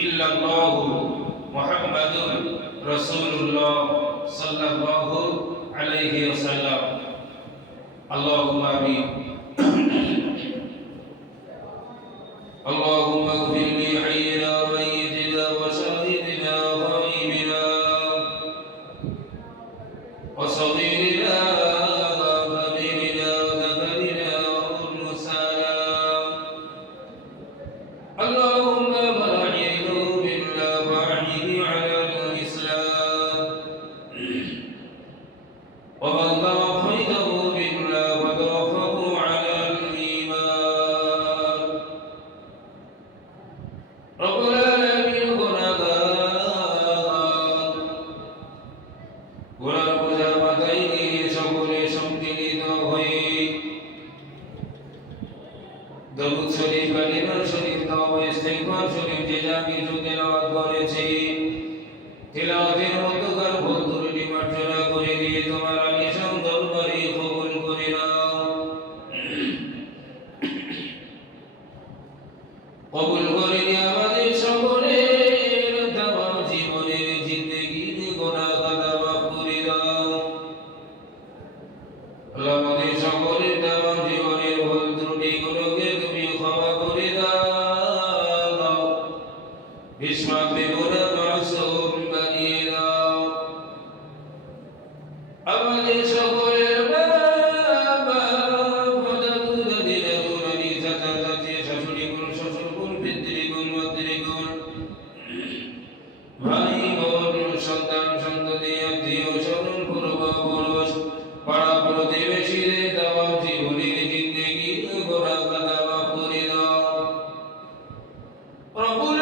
ইল্লাল্লাহু মুহাম্মাদুর রাসূলুল্লাহ সাল্লাল্লাহু আলাইহি ওয়াসাল্লাম। আল্লাহুম্মা আমিন। اللهم اغفر لحينا وميتنا وشاهدنا وغائبنا وصغيرنا وكبيرنا وذكرنا وانثانا. اللهم من أحييته منا فأحيه على الإسلام، ومن توفيته منا فتوفه على الإيمان. رب العالمين গুনার বোঝা মাথায় নিয়ে সকলে সম্মিলিত হয়ে দরুদ শরীফ, কালিমা শরীফ, তাওবা ইস্তিগফার শরীফ যে যা কিছু তেলাওয়াত করেছি, তেলাওয়াতের মধ্যকার ভুল ত্রুটি মার্জনা করে দিয়ে তোমার আলিশান দরবারে কবুল করে নাও। কবুল করে নিয়ে আমাদের সকলের তামাম জীবনের জিন্দেগির গুনাহ খাতা মাফ করে দাও। আল্লাহ আমাদের সকলের তামাম জীবনের ভুল ত্রুটিগুলোকে তুমি ক্ষমা করে দাও। বিস্মাত বেগুনাহ মাসুম বানিয়ে দাও। আমাদের সকলের বাবা, দাদু, দাদি, নানু, নানি, চাচা, চাচি, শাশুড়ি কুল, শ্বশুর কুল, পিতৃকুল, মাতৃকুল, ভাই বোন, সন্তান সন্ততি, আত্মীয় স্বজন, পূর্বপুরুষ, পাড়া প্রতিবেশীদের তামাম জীবনের জিন্দেগির গুনাহ খাতা মাফ করে দাও। রব্বুল